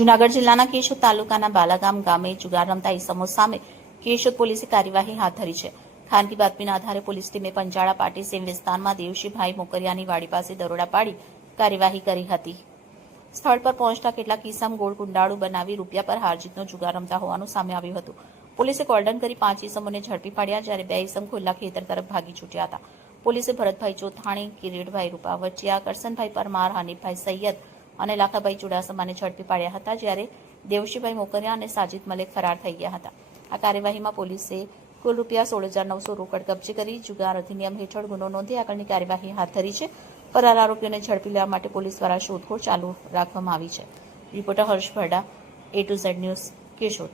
જૂનાગઢ જિલ્લાના કેશોદ તાલુકાના બાલાગામ ગામે જુગાર રમતા ઈસમો સામે કેશોદ પોલીસે કાર્યવાહી હાથ ધરી છે. ખાનગી બાતમીના આધારે પોલીસ ટીમે પંજાળા પાટી સીમ વિસ્તારમાં દેવશીભાઈ મોકરિયાની વાડી પાસે દરોડા પાડી કાર્યવાહી કરી હતી. સ્થળ પર પહોંચતા કેટલાક ઈસમ ગોળ કુંડાળુ બનાવી રૂપિયા પર હારજીતનો જુગાર રમતા હોવાનું સામે આવ્યું હતું. પોલીસે કોર્ડન કરી 5 ઈસમોને ઝડપી પાડ્યા, જ્યારે 2 ઈસમ ખુલ્લા ખેતર તરફ ભાગી છૂટ્યા હતા. પોલીસે ભરતભાઈ ચોથાણી, કિરીટભાઈ રૂપાવટિયા, કરસનભાઈ પરમાર, હનીફભાઈ સૈયદ અને લાખાભાઈ ચુડાસમાને ઝડપી પાડ્યા હતા, જ્યારે દેવશીભાઈ મોકરિયા અને સાજિદ મલેક ફરાર થઈ ગયા હતા. આ કાર્યવાહીમાં પોલીસે કુલ ₹16,900 રોકડ કબજે કરી જુગાર અધિનિયમ હેઠળ ગુનો નોંધી આગળની કાર્યવાહી હાથ ધરી છે. ફરાર આરોપીઓને ઝડપી લેવા માટે પોલીસ દ્વારા શોધખોળ ચાલુ રાખવામાં આવી છે. Reporter Harsh Bharda, A to Z news, Keshod.